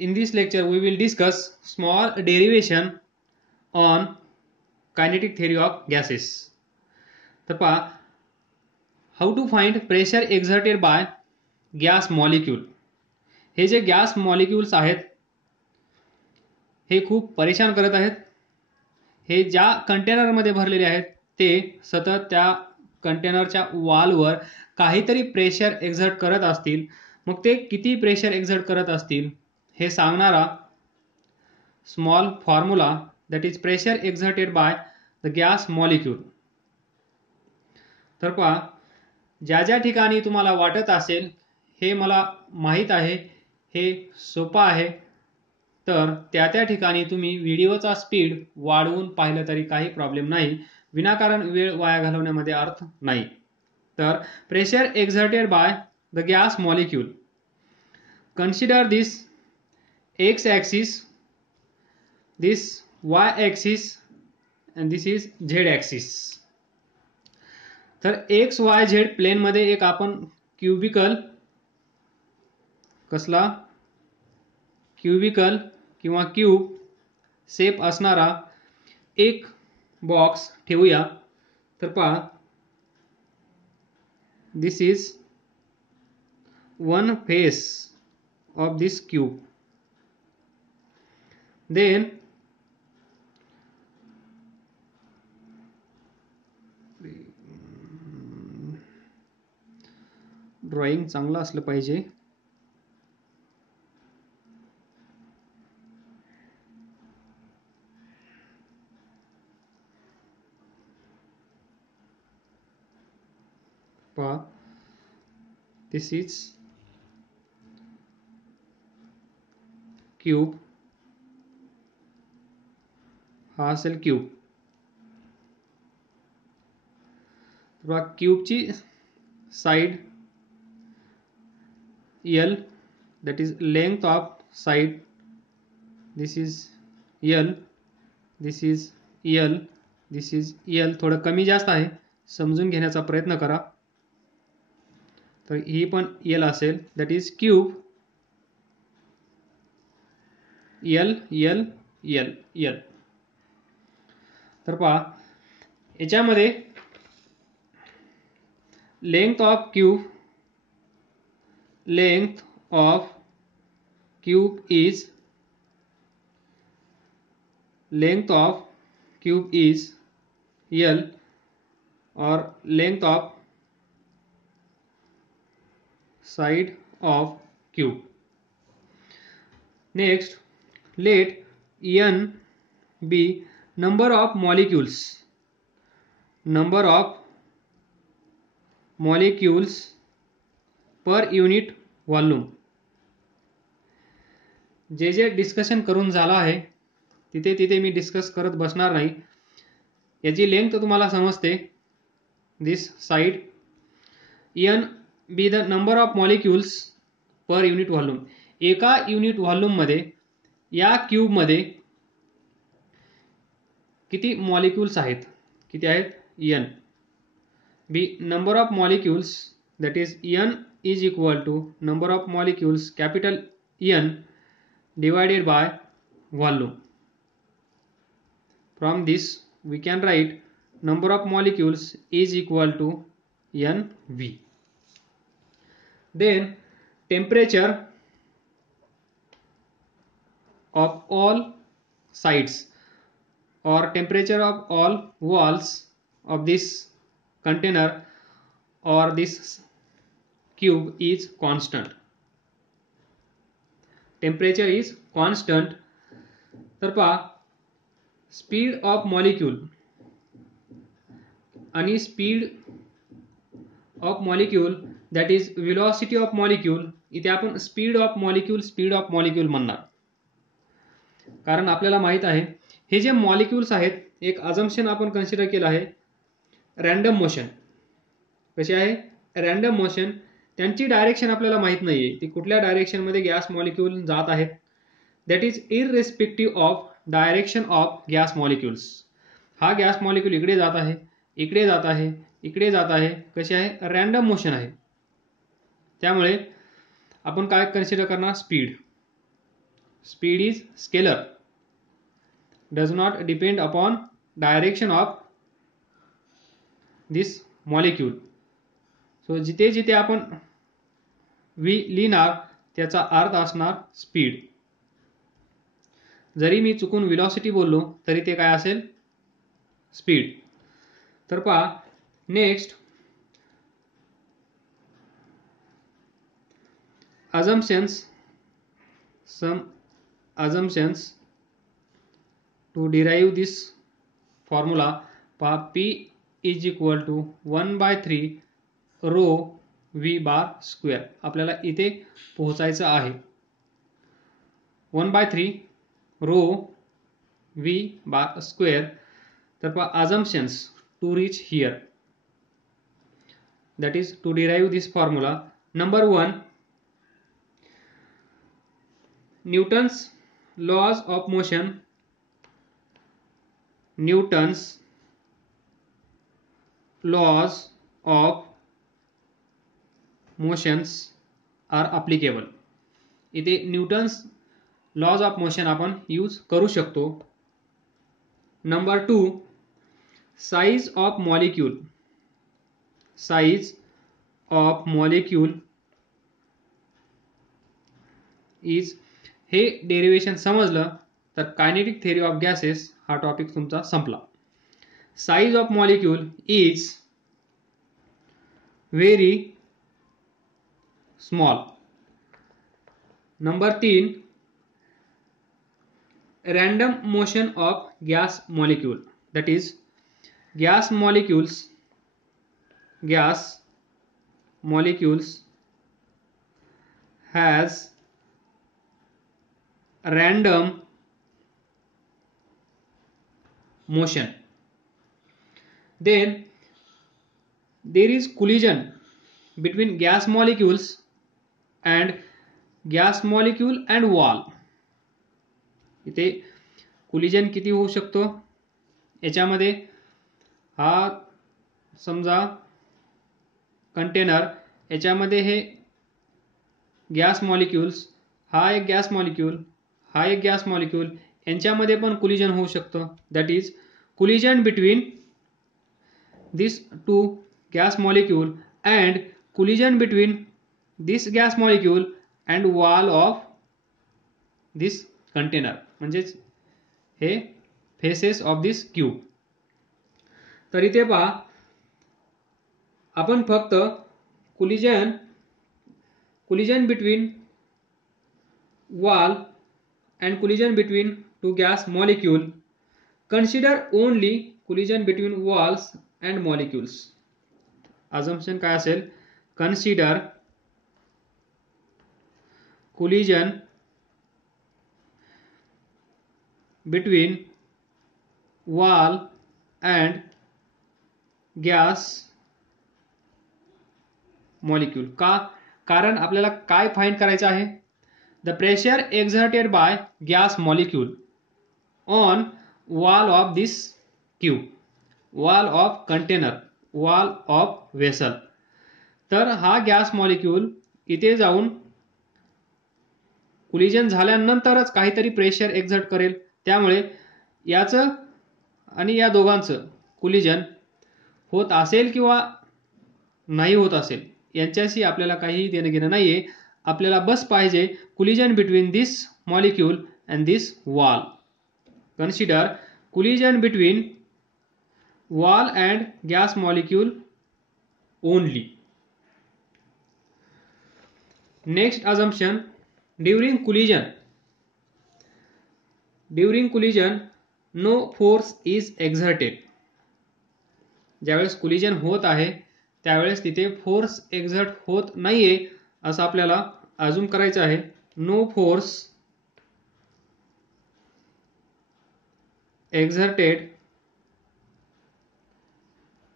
In this lecture, we will discuss small derivation on kinetic theory of gases. तर पहा, how to find pressure exerted by gas molecule. हे जे gas molecules आहेत हे खूप परेशान करत आहेत. हे ज्या कंटेनरमध्ये भरलेले आहेत ते सतत त्या कंटेनरच्या वॉलवर काहीतरी प्रेशर एक्झर्ट करत असतील. मग ते किती प्रेशर एक्झर्ट करत असतील हे सांगणारा small formula, that is pressure exerted by the gas molecule. तर पहा, ज्या ज्या ठिकाणी तुम्हाला वाटत असेल हे मला माहीत आहे, हे सोपं आहे, तर त्या त्या ठिकाणी तुम्ही व्हिडिओचा स्पीड वाढवून पाहिलं तरी काही प्रॉब्लेम नाही. विनाकारण वेळ वाया घालवण्यामध्ये अर्थ नाही. तर pressure exerted by the gas molecule. Consider this x axis, this Y axis and this is Z axis. तर एक्स वाय झेड प्लेनमध्ये एक आपण क्युबिकल, कसला क्युबिकल किंवा क्यूब शेप असणारा एक बॉक्स ठेवूया. तर पहा, this is one face of this cube. Then drawing चांगलं असलं पाहिजे. पहा, दिस इज क्यूब, हा असेल क्यूब. बघा, क्यूबची side L, that is length of side, this is L, this is L, this is L. थोडं कमी जास्त आहे, समजून घेण्याचा प्रयत्न करा. तर ही पण L असेल, that is cube L L L L. तर पहा, याच्यामध्ये length of cube, length of cube is L, or length of side of cube. Next, let n be number of molecules per unit volume. जे जे discussion करून झालं आहे तिथे मी discuss करत बसणार नाही. याची लेंथ तुम्हाला समजते, this side. n be the number of molecules per unit volume. एका युनिट व्हॉल्यूममध्ये या क्यूबमध्ये किती मॉलिक्युल्स आहेत, किती आहेत, n. Be number of molecules, that is n is equal to number of molecules capital N divided by volume. From this we can write number of molecules is equal to NV. Then temperature of all sides or temperature of all walls of this container or this cube is constant. Temperature is constant. तर पहा, speed of molecule आणि speed of molecule, that is velocity of molecule. इथे आपण speed of molecule म्हणणार, कारण आपल्याला माहित आहे हे जे मॉलिक्यूल्स आहेत, एक अजम्पशन आपण कन्सिडर केलं आहे, रॅन्डम मोशन. कशी आहे, रॅन्डम मोशन. त्यांची डायरेक्शन आपल्याला माहित नाहीये, ती कुठल्या डायरेक्शन मध्ये गॅस मॉलिक्यूल जात आहेत. That is इररेस्पेक्टिव्ह of direction of gas molecules. हा गॅस मॉलिक्यूल इकडे जात आहे, इकडे जात आहे, इकडे जात आहे, कशी आहे, रॅन्डम मोशन आहे. त्यामुळे आपण काय कन्सिडर करणार, speed. Speed is scalar, does not depend upon direction of this molecule. So जिथे जिथे आपण v लिहिणार त्याचा अर्थ असणार स्पीड. जरी मी चुकून वेलोसिटी बोललो तरी ते काय असेल, स्पीड. तर पहा next some assumptions to derive this formula. P is equal to 1/3 rho v bar square. आपल्याला इथे पोहोचायचं आहे 1/3 rho v bar square. तर पहा assumptions to reach here, that is to derive this formula. Number 1, Newton's laws of motion. Newton's laws of motions are applicable. इथे Newton's lodge of motion आपण use करू शकतो. Number 2, size of molecule. Size of molecule is, हे derivation समजलं तर kinetic theory of gases हा topic तुमचा संपला. Size of molecule is very small. Number 3, random motion of gas molecule. that is gas molecules has random motion. Then there is collision between gas molecules and wall. इथे collision किती होऊ शकतो याच्यामध्ये, हा समजा कंटेनर, याच्यामध्ये हे गॅस मॉलिक्यूल्स, हा एक गॅस मॉलिक्यूल, हा एक गॅस मॉलिक्यूल, यांच्यामध्ये पण कोलिजन होऊ शकतं. That is collision between this two gas molecule and collision between this gas molecule and wall of this container. म्हणजेच हे फेसेस ऑफ दिस क्यूब. तर इथे पहा आपण फक्त collision between wall and collision between two gas molecule. Consider only collision between walls and molecules. Assumption काय असेल, consider collision between wall and gas molecule. का? कारण आपल्याला काय फाइंड करायचं आहे, the pressure exerted by gas molecule on wall of this cube, wall of container, wall of vessel. तर हा गॅस मॉलिक्यूल इथे जाऊन कोलिजन झाल्यानंतरच काहीतरी प्रेशर एक्झर्ट करेल. त्यामुळे याचं आणि या दोघांचं कोलिजन होत असेल किंवा नाही होत असेल यांच्याशी आपल्याला काही देणं घेणं नाहीये. आपल्याला बस पाहिजे collision between this molecule and this wall. Consider collision between wall and gas molecule only. Next assumption, during collision no force is exerted. ज्यावेळेस कोलिजन होत आहे त्यावेळेस तिथे फोर्स एक्झर्ट होत नाहीये असं आपल्याला अझ्युम करायचं आहे. No force exerted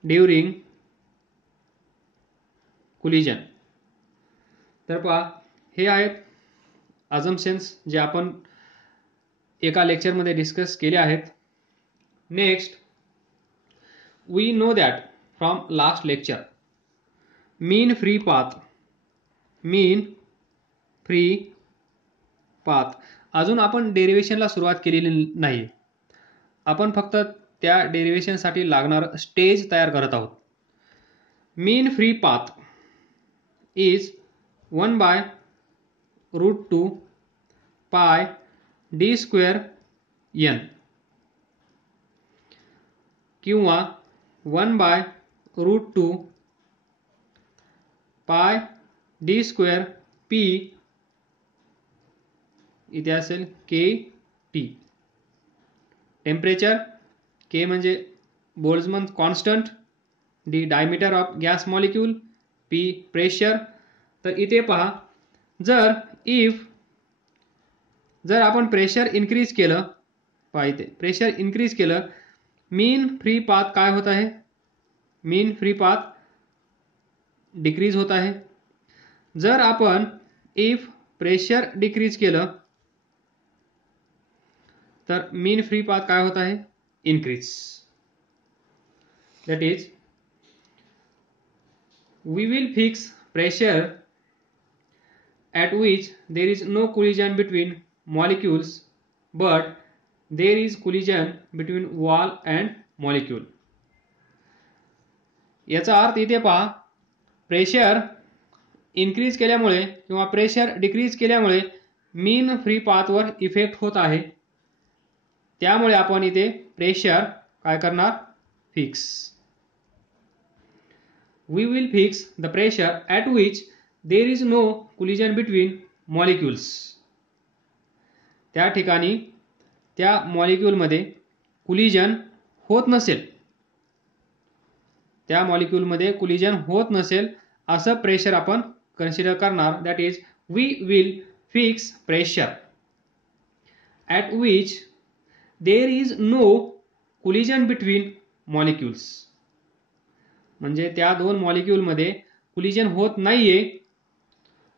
during collision. तर पहा हे आहेत अझम्पशन्स जे आपण एका लेक्चरमध्ये डिस्कस केले आहेत. Next, we know that from last lecture mean free path अजून आपण डेरिव्हेशनला सुरुवात केलेली नाही. आपण फक्त त्या डेरिव्हेशनसाठी लागणारं स्टेज तयार करत आहोत. मीन फ्री पाथ इज 1/√2 पाय डी स्क्वेअर n किंवा 1/√2 पाय डी स्क्वेअर p इथे असेल के टी. टेम्परेचर के म्हणजे Boltzmann constant, D diameter of gas molecule, P pressure. तर इथे पहा, जर आपण प्रेशर इन्क्रीज केलं, पहा इथे प्रेशर इन्क्रीज केलं, मीन फ्री पाथ काय होत आहे? मीन फ्री पाथ डिक्रीज होत आहे. जर आपण इफ प्रेशर डिक्रीज केलं तर मीन फ्री पाथ काय होत आहे? Increase. That is we will fix pressure at which there is no collision between molecules but there is collision between wall and molecule. याचा अर्थ इथे पहा, प्रेशर इन्क्रीज केल्यामुळे किंवा प्रेशर डिक्रीज केल्यामुळे मीन फ्री पाथवर इफेक्ट होत आहे. त्यामुळे आपण इथे प्रेशर काय करणार? Fix. We will fix the pressure at which there is no collision between molecules. त्या ठिकाणी त्या मॉलिक्यूलमध्ये कोलिजन होत नसेल, त्या मॉलिक्यूलमध्ये कोलिजन होत नसेल असं प्रेशर आपण कन्सिडर करणार. That is we will fix pressure at which there is no collision between molecules. म्हणजे त्या दोन मॉलिक्यूलमध्ये कोलिजन होत नाहीये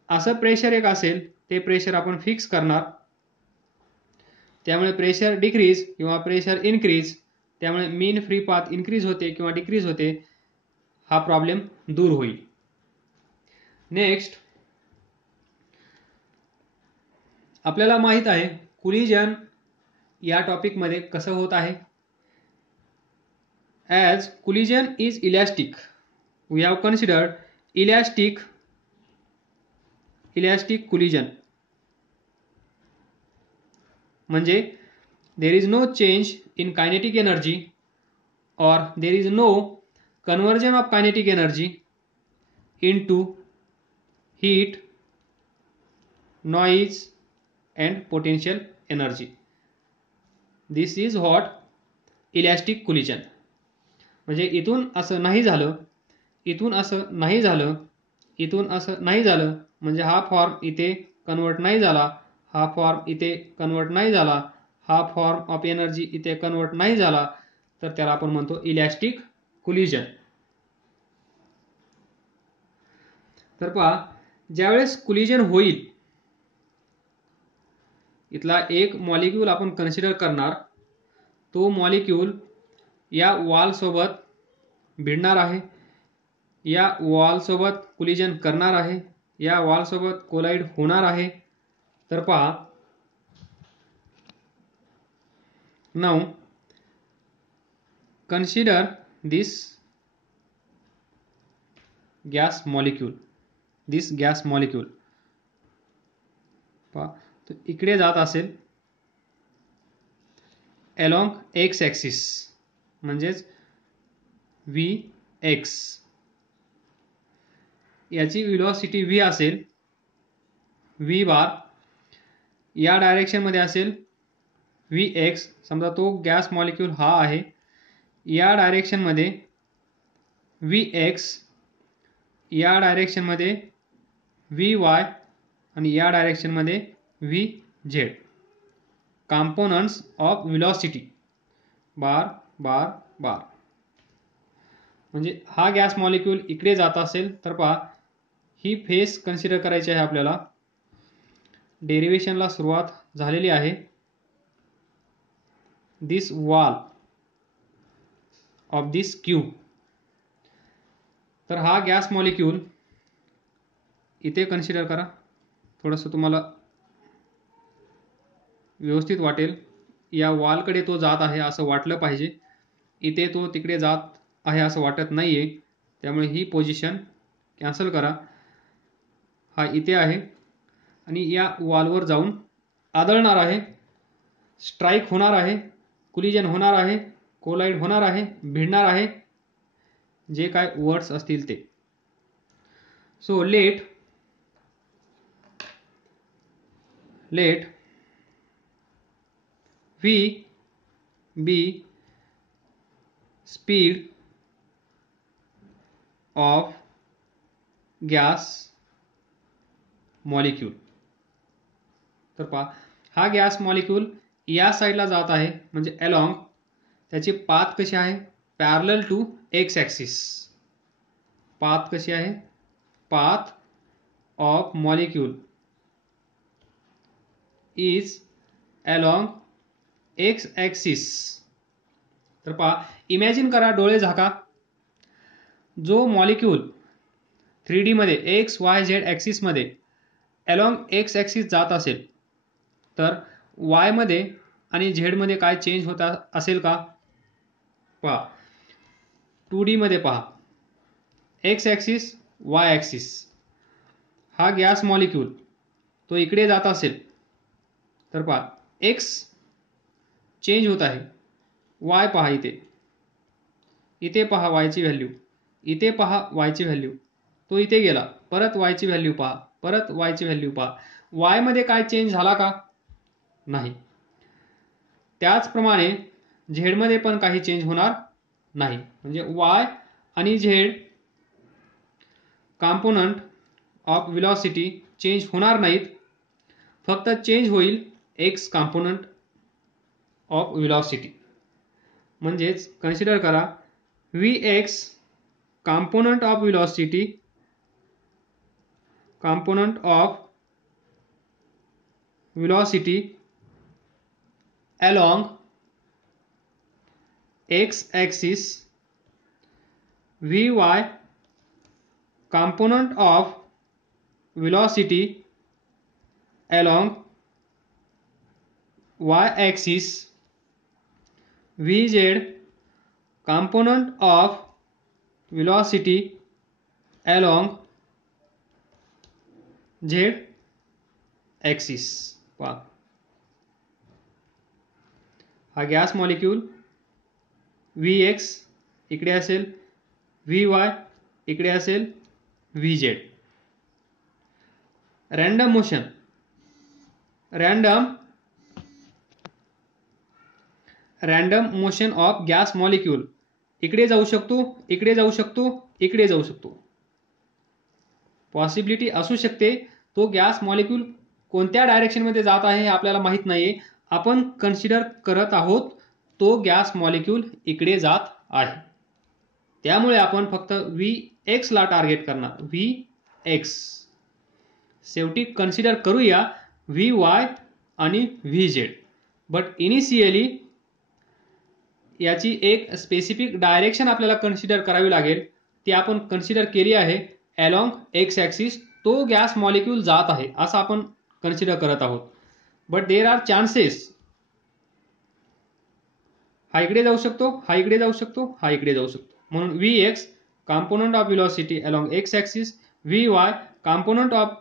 असं प्रेशर एक असेल, ते प्रेशर आपण फिक्स करणार. त्यामुळे प्रेशर डिक्रीज किंवा प्रेशर इन्क्रीज, त्यामुळे मीन फ्री पाथ इन्क्रीज होते किंवा डिक्रीज होते, हा प्रॉब्लेम दूर होईल. नेक्स्ट, आपल्याला माहित आहे कोलिजन या टॉपिकमध्ये कसं होत आहे. As collision is elastic, we have considered elastic collision. म्हणजे there is no change in kinetic energy or there is no conversion of kinetic energy into heat, noise and potential energy. This is what elastic collision. म्हणजे इथून असं नाही झालं, इथून असं नाही झालं, इथून असं नाही झालं, म्हणजे हा फॉर्म इथे कन्वर्ट नाही झाला, हा फॉर्म इथे कन्वर्ट नाही झाला, हा फॉर्म ऑफ एनर्जी इथे कन्वर्ट नाही झाला, तर त्याला आपण म्हणतो इलॅस्टिक कोलिजन. तर पहा, ज्यावेळेस कोलिजन होईल, इथला एक मॉलिक्यूल आपण कन्सिडर करणार. तो मॉलिक्यूल या वॉल सोबत भिडणार आहे, या वॉल सोबत कोलिजन करणार आहे, या वॉल सोबत कोलाइड होणार आहे. तर पहा, नाउ कन्सिडर दिस गॅस मॉलिक्यूल. पहा, तो इकडे जात असेल along x ॲक्सिस, म्हणजेच Vx. याची व्हेलॉसिटी v असेल v बार, या डायरेक्शन मध्ये असेल Vx. समजा तो गॅस मॉलिक्यूल हा आहे, या डायरेक्शन मध्ये Vx, या डायरेक्शन मध्ये Vy आणि या डायरेक्शन मध्ये Vz. कंपोनेंट्स ऑफ व्हेलॉसिटी बार बार बार. म्हणजे हा गॅस मॉलिक्यूल इकडे जात असेल तर पहा, ही फेस कन्सिडर करायची आहे आपल्याला. डेरिव्हेशनला सुरुवात झालेली आहे. दिस वॉल ऑफ दिस क्यूब. तर हा गॅस मॉलिक्यूल इथे कन्सिडर करा. थोडंसं तुम्हाला व्यवस्थित वाटेल. या वॉलकडे तो जात आहे असं वाटलं पाहिजे. इथे तो तिकडे जात आहे असं वाटत नाही आहे, त्यामुळे ही पोझिशन कॅन्सल करा. हा इथे आहे आणि या वॉलवर जाऊन आदळणार आहे, स्ट्राईक होणार आहे, कोलिजन होणार आहे, कोलाईड होणार आहे, भिडणार आहे, जे काय वर्ड्स असतील ते. So let v be speed of gas molecule. तर पहा, हा गॅस मॉलिक्यूल या साईडला जात आहे म्हणजे अलॉंग. त्याची पाथ कशी आहे? Parallel to x axis. Path कशी आहे? Path of molecule is along x axis. तर पहा, इमॅजिन करा, डोळे झाका. जो मॉलिक्यूल 3D मध्ये एक्स वाय झेड ॲक्सिसमध्ये अलॉंग एक्स ॲक्सिस जात असेल, तर वाय मध्ये आणि झेड मध्ये काय चेंज होत असेल का? पहा, 2D मध्ये पहा, एक्स ॲक्सिस वाय ॲक्सिस. हा गॅस मॉलिक्यूल तो इकडे जात असेल तर पहा, एक्स चेंज होत आहे, वाय पहा इथे, इथे पहा वायची व्हॅल्यू, इथे पहा वायची व्हॅल्यू, तो इथे गेला, परत वायची व्हॅल्यू पहा, परत वायची व्हॅल्यू पहा. वाय मध्ये काय चेंज झाला का? नाही. त्याचप्रमाणे झेड मध्ये पण काही चेंज होणार नाही. म्हणजे वाय आणि Z component of velocity change होणार नाहीत, फक्त चेंज होईल एक्स कॉम्पोनंट ऑफ व्हेलॉसिटी. म्हणजेच कन्सिडर करा, Vx component of velocity along x axis, Vy component of velocity along y axis, Vz component of velocity along z axis. पहा, हा gas molecule Vx इकडे असेल, Vy इकडे असेल, Vz. Random motion, random motion of gas molecule इकडे जाऊ शकतो, इकडे जाऊ शकतो, इकडे जाऊ शकतो. पॉसिबिलिटी असू शकते. तो गॅस मॉलिक्यूल कोणत्या डायरेक्शनमध्ये जात आहे हे आपल्याला माहित नाहीये. आपण कन्सिडर करत आहोत तो गॅस मॉलिक्यूल इकडे जात आहे, त्यामुळे आपण फक्त Vx ला टार्गेट करणार. Vx. शेवटी कन्सिडर करूया Vy आणि Vz. बट इनिशियली याची एक स्पेसिफिक डायरेक्शन आपल्याला कन्सिडर करावी लागेल. ती आपण कन्सिडर केली आहे. अलॉंग एक्स ॲक्सिस तो गॅस मॉलिक्यूल जात आहे असं आपण कन्सिडर करत आहोत. बट देर आर चान्सेस, हा इकडे जाऊ शकतो, हा इकडे जाऊ शकतो, हा इकडे जाऊ शकतो. म्हणून Vx component of velocity along x axis, Vy component of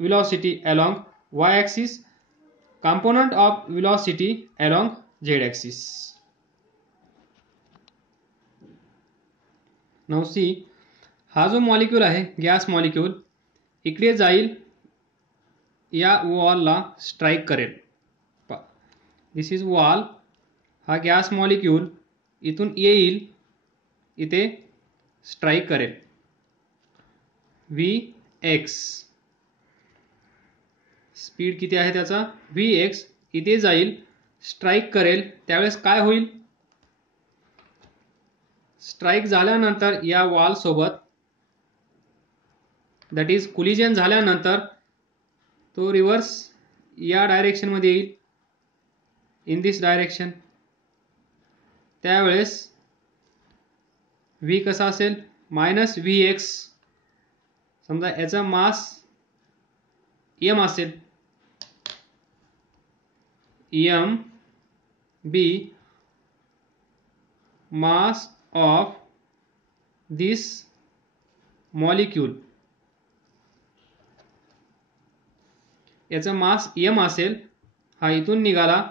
velocity along Y axis, component of velocity along Z axis. Now see, हा जो मॉलिक्यूल आहे गॅस मॉलिक्यूल इकडे जाईल, या वॉलला स्ट्राईक करेल. दिस इज वॉल. हा गॅस मॉलिक्यूल इथून येईल, इथे स्ट्राईक करेल. Vx स्पीड किती आहे त्याचा? Vx इथे जाईल, स्ट्राईक करेल. त्यावेळेस काय होईल? स्ट्राईक झाल्यानंतर या वॉल सोबत, दॅट इज कोलिजन झाल्यानंतर तो रिव्हर्स या डायरेक्शन मध्ये येईल, इन दिस डायरेक्शन. त्यावेळेस V कसा असेल? Minus Vx. समजा याचा मास m असेल, mb mass of this molecule, याचा मास m असेल, हा इथून निघाला,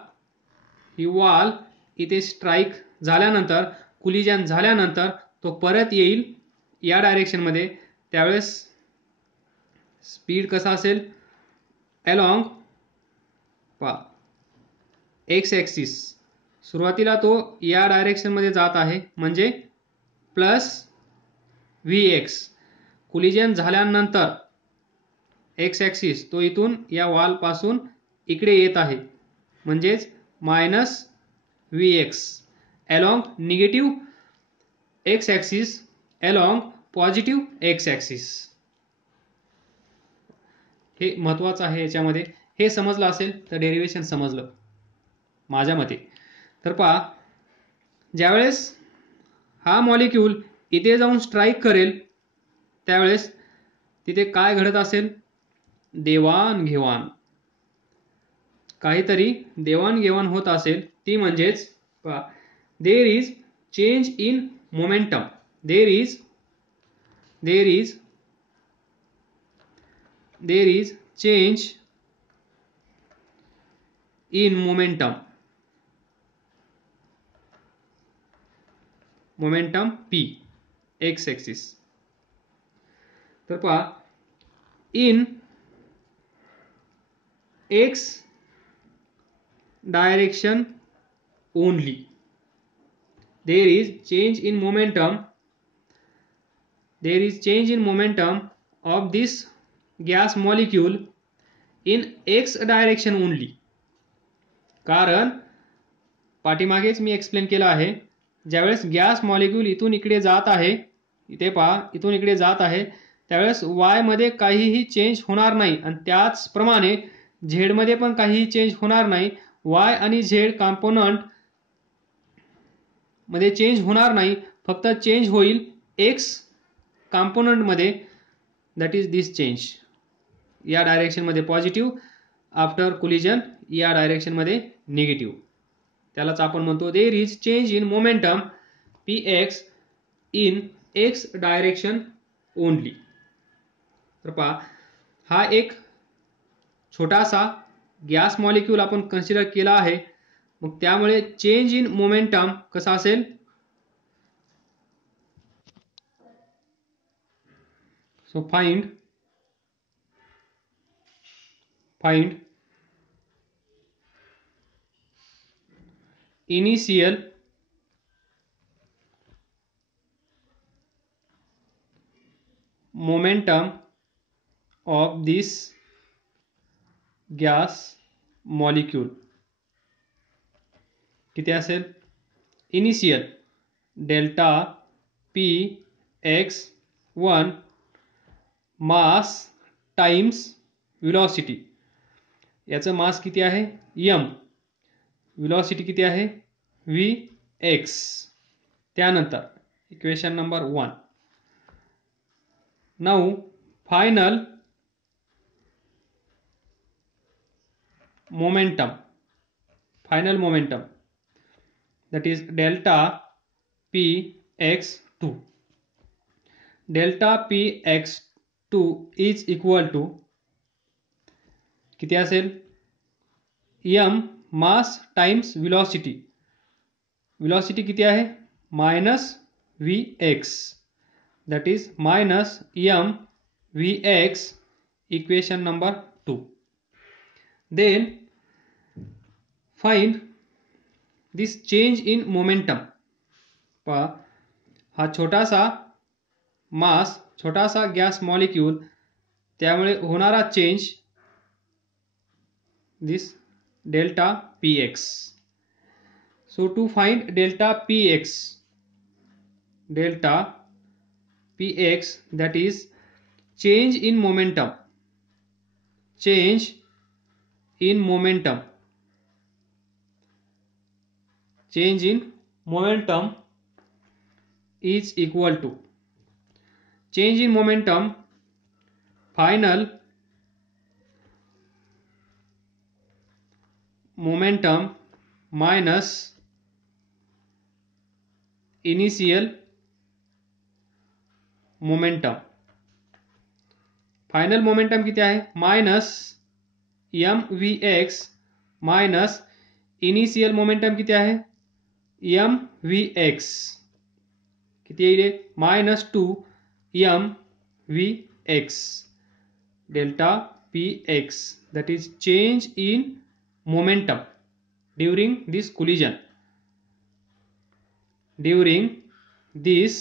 ही वॉल इथे स्ट्राईक झाल्यानंतर, कोलिजन झाल्यानंतर तो परत येईल या डायरेक्शन मध्ये, त्यावेळेस स्पीड कसा असेल, अलोंग एक्स ॲक्सिस, सुरुवातीला तो या डायरेक्शन मध्ये जात आहे म्हणजे प्लस vx, कोलिजन झाल्यानंतर एक्स ॲक्सिस तो इथून या वॉल पासून इकडे येत आहे म्हणजेच minus vx along negative x axis along positive x axis. हे महत्वाचं आहे याच्यामध्ये. हे समजलं असेल तर डेरिव्हेशन समजलं माझ्या मते. तर पहा, ज्यावेळेस हा मॉलिक्यूल इथे जाऊन स्ट्राईक करेल त्यावेळेस तिथे काय घडत असेल, देवाणघेवाण, काहीतरी देवाणघेवाण होत असेल, ती म्हणजेच there is change in momentum, there is change in momentum p x axis. तर पहा, in x direction only there is change in momentum, of this gas molecule in x direction only. कारण पाठीमागेच मी एक्सप्लेन केलं आहे, ज्यावेळेस gas molecule इथून इकडे जात आहे, इथे पहा इथून इकडे जात आहे, त्यावेळेस y मध्ये काहीही चेंज होणार नाही आणि त्याचप्रमाणे z मध्ये पण काहीही चेंज होणार नाही. y आणि z कंपोनंट मध्ये चेंज होणार नाही, फक्त चेंज होईल x कंपोनंट मध्ये, दॅट इज दिस चेंज, या डायरेक्शन मध्ये पॉझिटिव्ह, आफ्टर कोलिजन या डायरेक्शन मध्ये निगेटिव्ह. त्यालाच आपण म्हणतो there is change in momentum px in x direction only. तर पहा, हा एक छोटासा गॅस मॉलिक्यूल आपण कन्सिडर केला आहे, मग त्यामुळे चेंज इन मोमेंटम कसा असेल, so find initial momentum of this gas molecule. किती असेल, इनिशियल डेल्टा पी एक्स 1 मास टाइम्स व्हेलॉसिटी, याचं मास किती आहे m, व्हेलॉसिटी किती आहे vx. त्यानंतर equation number 1. Now final momentum that is delta px2. delta px2 is equal to किती असेल, m मास टाइम्स व्हेलॉसिटी, व्हेलॉसिटी किती आहे minus vx, that is minus m vx, equation number 2. Then find this change in momentum. पहा, हा छोटासा मास, छोटासा gas molecule, त्यामुळे होणारा change, this delta px. So to find delta px, that is change in momentum, change in momentum is equal to change in momentum final momentum minus initial momentum. Final momentum किती आहे minus m v x minus initial momentum किती आहे m v x किती येईल minus 2 m v x delta p x that is change in momentum during this collision. During this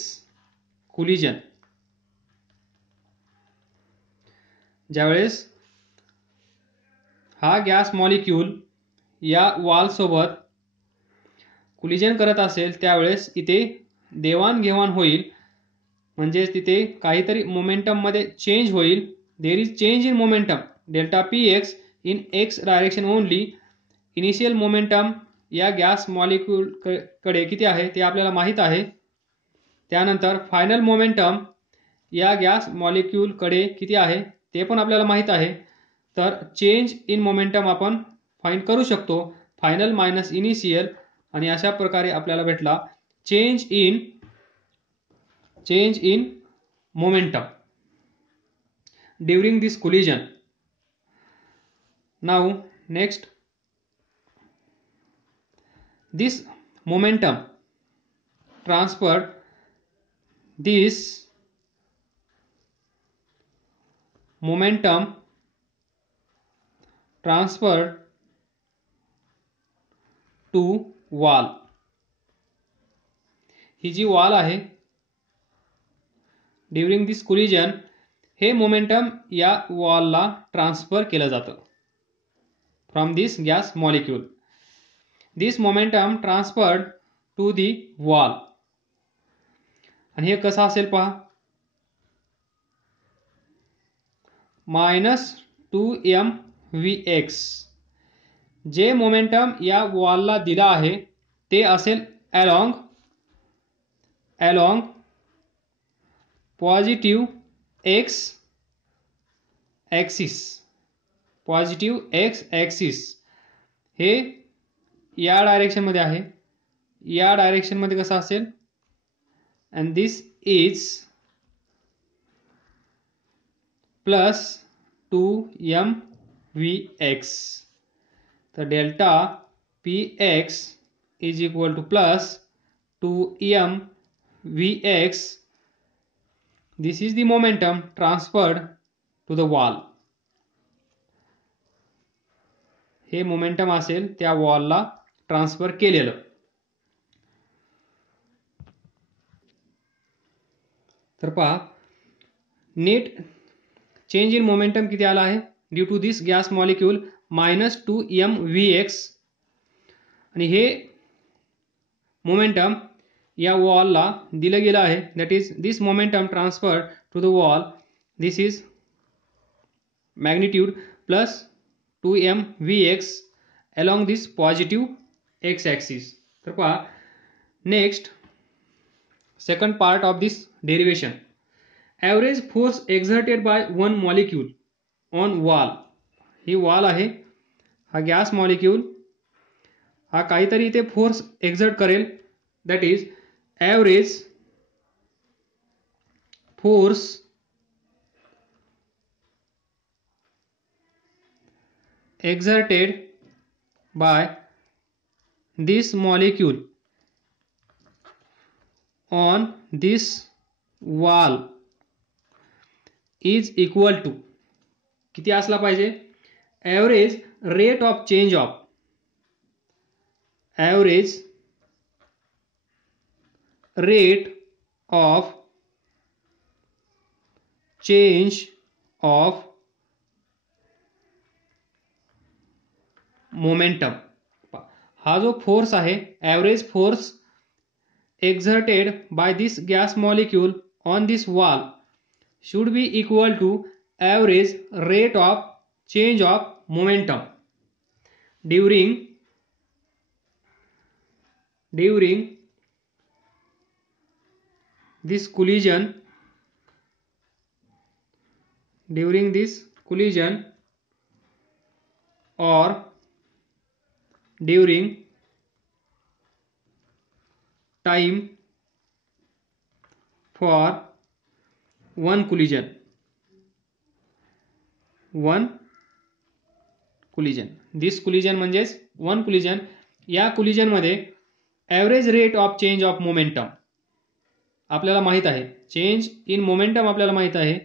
collision ज्यावेळेस हा gas molecule या wall सोबत collision करत असेल त्यावेळेस इथे देवाणघेवाण होईल म्हणजे तिथे काहीतरी मोमेंटम मध्ये चेंज होईल. There is change in momentum delta p x in x direction only. Initial momentum या गॅस मॉलिक्यूल कडे किती आहे ते आपल्याला माहित आहे. त्यानंतर फायनल मोमेंटम या गॅस मॉलिक्यूल कडे किती आहे ते पण आपल्याला माहित आहे. तर चेंज इन मोमेंटम आपण फाइंड करू शकतो फायनल मायनस इनिशियल आणि अशा प्रकारे आपल्याला भेटला change in momentum during this collision. Now next, this momentum transferred to wall. ही जी वॉल आहे ड्यूरिंग दिस कोलिजन हे मोमेंटम या वॉलला ट्रान्सफर केलं जातं from this gas molecule. This momentum transferred to the wall आणि हे कसं असेल पहा मायनस 2 एम व्ही एक्स. जे मोमेंटम या वॉलला दिला आहे ते असेल along पॉझिटिव्ह एक्स ॲक्सिस. हे या डायरेक्शन मध्ये आहे. या डायरेक्शन मध्ये कसं असेल and this is plus 2mvx. तर delta px is equal to plus 2mvx. This is the momentum transferred to the wall. हे मोमेंटम असेल त्या वॉलला ट्रान्सफर केलेलं. तर पहा नेट चेंज इन मोमेंटम किती आला आहे due to this gas molecule minus 2 m v x. आणि हे मोमेंटम या वॉलला दिलं गेलं आहे. That is this momentum transfer to the wall. This is magnitude plus 2 m v x along this positive x axis. तर पहा next second part of this derivation. Average force exerted by one molecule on wall. ही wall आहे. हा gas molecule हा काहीतरी इथे force exert करेल. That is average force exerted by this molecule on this wall is equal to किती असला पाहिजे average rate of change of average rate of change of momentum. हा जो फोर्स आहे average force exerted by this gas molecule on this wall should be equal to average rate of change of momentum during this collision or during time for one collision. This collision म्हणजेच one collision. या कोलिजनमध्ये average rate of change of momentum आपल्याला माहीत आहे. Change in momentum आपल्याला माहीत आहे.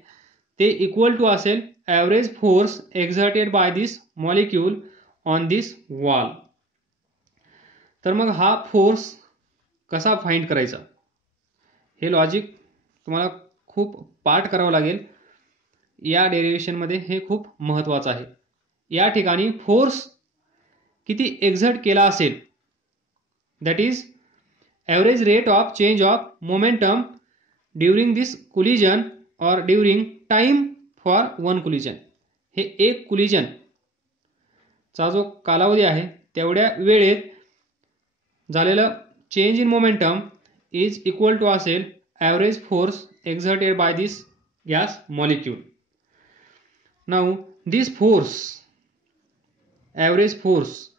ते इक्वल टू असेल average force exerted by this molecule on this wall. तर मग हा फोर्स कसा फाइंड करायचा, हे लॉजिक तुम्हाला खूप पाठ करावं लागेल. या डेरिव्हेशनमध्ये हे खूप महत्त्वाचं आहे. या ठिकाणी फोर्स किती एक्झर्ट केला असेल, that is average rate of change of momentum during this collision or during time for one collision. हे एक कोलिजनचा जो कालावधी आहे तेवढ्या वेळेत झालेलं change in momentum is equal to असेल average force exerted by this gas molecule. Now this force, average force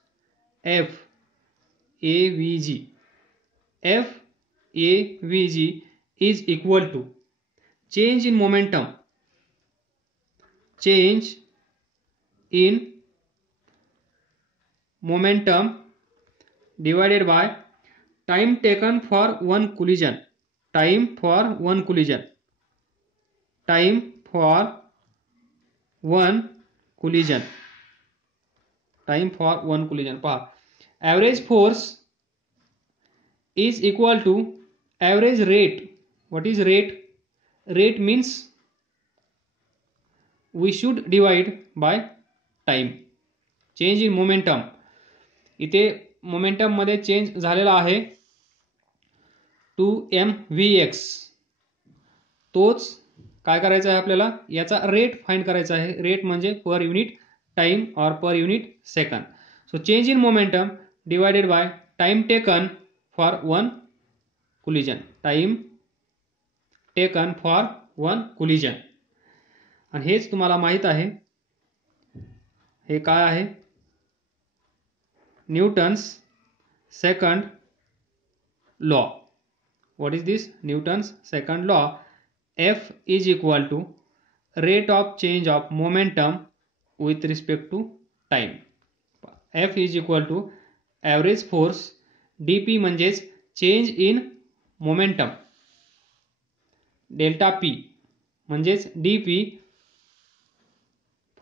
FAVG is equal to change in momentum divided by time taken for one collision. Time for one collision. पहा, average force is equal to average rate. What is rate? Rate means we should divide by time. Change in momentum. इथे momentum मध्ये change झालेला आहे 2mvx. तोच काय करायचा आहे आपल्याला, याचा रेट फाइंड करायचा आहे. रेट म्हणजे पर युनिट टाइम और per unit second. So change in momentum divided by time taken for one collision. आणि हेच तुम्हाला माहित आहे. हे काय आहे, Newton's second law. What is this? Newton's second law. F is equal to rate of change of momentum with respect to time. F is equal to average force dp म्हणजेच change in momentum, delta p म्हणजेच dp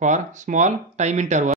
for small time interval.